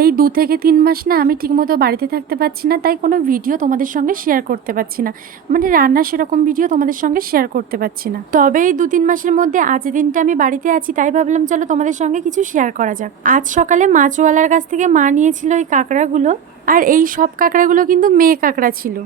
এই 2 থেকে 3 মাস না আমি ঠিকমতো বাড়িতে থাকতে পারছি না, তাই কোনো ভিডিও তোমাদের সঙ্গে শেয়ার করতে পারছি না। মানে রান্না সেরকম ভিডিও তোমাদের সঙ্গে শেয়ার করতে পারছি না। তবে এই 2-3 মাসের মধ্যে আজ দিনটা আমি বাড়িতে আছি, তাই ভাবলাম চলো তোমাদের সঙ্গে কিছু শেয়ার করা যাক। আজ সকালে মাছওয়ালার কাছ থেকে মা নিয়েছিল এই কাঁকড়াগুলো, আর এই সব কাঁকড়াগুলো কিন্তু মেয়ে কাঁকড়া ছিল।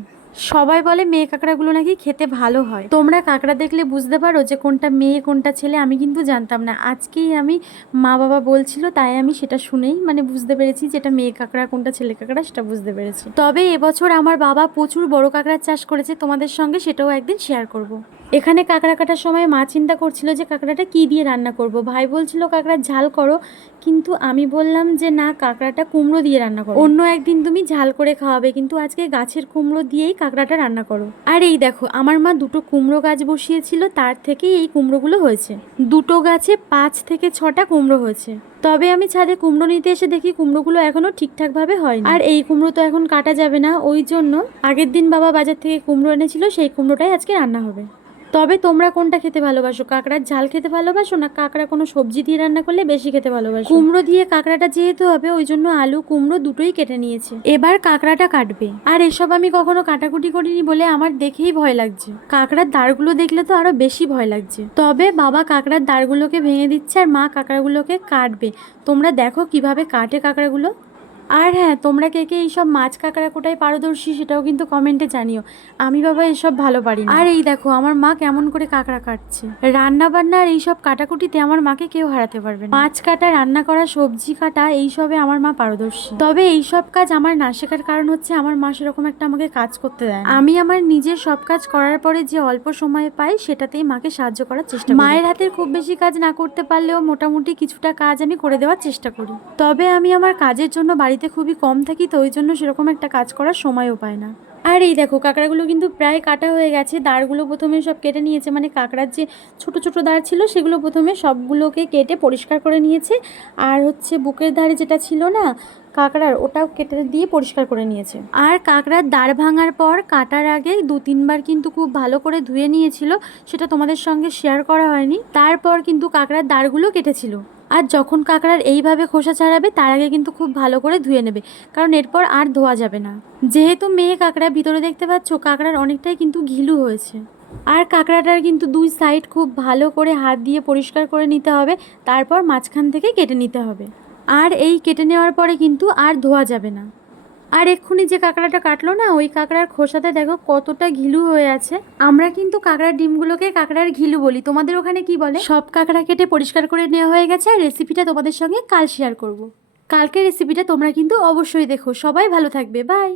সবাই বলে মেয়ে কাঁকড়াগুলো নাকি খেতে ভালো হয়। তোমরা কাঁকড়া দেখলে বুঝতে পারো যে কোনটা মেয়ে কোনটা ছেলে। আমি কিন্তু জানতাম না, আজকেই আমি মা বাবা বলছিল তাই আমি সেটা শুনেই মানে বুঝতে পেরেছি যেটা মেয়ে কাঁকড়া কোনটা ছেলে কাঁকড়া সেটা বুঝতে পেরেছি। তবে এবছর আমার বাবা প্রচুর বড় কাঁকড়ার চাষ করেছে, তোমাদের সঙ্গে সেটাও একদিন শেয়ার করব। এখানে কাঁকড়া কাটার সময় মা চিন্তা করছিল যে কাঁকড়াটা কী দিয়ে রান্না করব। ভাই বলছিল কাঁকড়ার ঝাল করো, কিন্তু আমি বললাম যে না, কাঁকড়াটা কুমড়ো দিয়ে রান্না করো, অন্য একদিন তুমি ঝাল করে খাওয়াবে, কিন্তু আজকে গাছের কুমড়ো দিয়েই কাঁকড়াটা রান্না করো। আর এই দেখো আমার মা দুটো কুমড়ো গাছ বসিয়েছিল, তার থেকেই এই কুমড়োগুলো হয়েছে। দুটো গাছে 5 থেকে 6টা কুমড়ো হয়েছে। তবে আমি ছাদে কুমড়ো নিতে এসে দেখি কুমড়োগুলো এখনো ঠিকঠাকভাবে হয়নি। আর এই কুমড়ো তো এখন কাটা যাবে না, ওই জন্য আগের দিন বাবা বাজার থেকে কুমড়ো এনেছিল, সেই কুমড়োটাই আজকে রান্না হবে। তবে তোমরা কোনটা খেতে ভালোবাসো, কাঁকড়ার ঝাল খেতে ভালোবাসো না কাঁকড়া কোনো সবজি দিয়ে রান্না করলে বেশি খেতে ভালোবাসো? কুমড়ো দিয়ে কাঁকড়াটা যেহেতু হবে ওই জন্য আলু কুমড়ো দুটোই কেটে নিয়েছে, এবার কাঁকড়াটা কাটবে। আর এসব আমি কখনো কাটাকুটি করিনি বলে আমার দেখেই ভয় লাগছে। কাঁকড়ার দাঁড়গুলো দেখলে তো আরো বেশি ভয় লাগছে। তবে বাবা কাঁকড়ার দাঁড়গুলোকে ভেঙে দিচ্ছে আর মা কাঁকড়াগুলোকে কাটবে। তোমরা দেখো কিভাবে কাটে কাঁকড়াগুলো। আর হ্যাঁ, তোমরা কে কে এইসব মাছ কাঁকড়া কোটায় পারদর্শী সেটাও কিন্তু কমেন্টে জানিও। আমি বাবা এসব ভালো পারি না। আর এই দেখো আমার মা কেমন করে কাঁকড়া কাটছে। রান্না বান্না আর এইসব কাটাকুটিতে আমার মাকে কেউ হারাতে পারবে না। মাছ কাটা, রান্না করা, সবজি কাটা, এইসবে আমার মা পারদর্শী। তবে এইসব কাজ আমার না শেখার কারণ হচ্ছে আমার মা সেরকম একটা আমাকে কাজ করতে দেয় না। আমি আমার নিজের সব কাজ করার পরে যে অল্প সময় পাই সেটাতেই মাকে সাহায্য করার চেষ্টা করি। মায়ের হাতের খুব বেশি কাজ না করতে পারলেও মোটামুটি কিছুটা কাজ আমি করে দেওয়ার চেষ্টা করি। তবে আমি আমার কাজের জন্য বাড়িতে খুবই কম থাকি, তো ওই জন্য সেরকম একটা কাজ করার সময়ও পায় না। আর এই দেখো কাঁকড়াগুলো কিন্তু প্রায় কাটা হয়ে গেছে। দাঁড়গুলো প্রথমে সব কেটে নিয়েছে, মানে কাঁকড়ার যে ছোট ছোট দাঁড় ছিল সেগুলো প্রথমে সবগুলোকে কেটে পরিষ্কার করে নিয়েছে। আর হচ্ছে বুকের ধারে যেটা ছিল না কাঁকড়ার, ওটাও কেটে দিয়ে পরিষ্কার করে নিয়েছে। আর কাঁকড়ার দাঁড় ভাঙার পর কাটার আগে 2-3 বার কিন্তু খুব ভালো করে ধুয়ে নিয়েছিল, সেটা তোমাদের সঙ্গে শেয়ার করা হয়নি। তারপর কিন্তু কাঁকড়ার দাঁড়গুলো কেটেছিল। আর যখন কাঁকড়ার এইভাবে খোসা ছাড়াবে তার আগে কিন্তু খুব ভালো করে ধুয়ে নেবে, কারণ এরপর আর ধোয়া যাবে না। যেহেতু মেয়ে কাঁকড়া, ভিতরে দেখতে পাচ্ছ কাঁকড়ার অনেকটাই কিন্তু ঘিলু হয়েছে। আর কাঁকড়াটার কিন্তু 2 সাইড খুব ভালো করে হাত দিয়ে পরিষ্কার করে নিতে হবে, তারপর মাঝখান থেকে কেটে নিতে হবে। আর এই কেটে নেওয়ার পরে কিন্তু আর ধোয়া যাবে না। আর এক্ষুনি যে কাঁকড়াটা কাটলো না, ওই কাঁকড়ার খোসাতে দেখো কতটা ঘিলু হয়ে আছে। আমরা কিন্তু কাঁকড়ার ডিমগুলোকে কাঁকড়ার ঘিলু বলি, তোমাদের ওখানে কি বলে? সব কাঁকড়া কেটে পরিষ্কার করে নেওয়া হয়ে গেছে, আর রেসিপিটা তোমাদের সঙ্গে কাল শেয়ার করব। কালকের রেসিপিটা তোমরা কিন্তু অবশ্যই দেখো। সবাই ভালো থাকবে, বাই।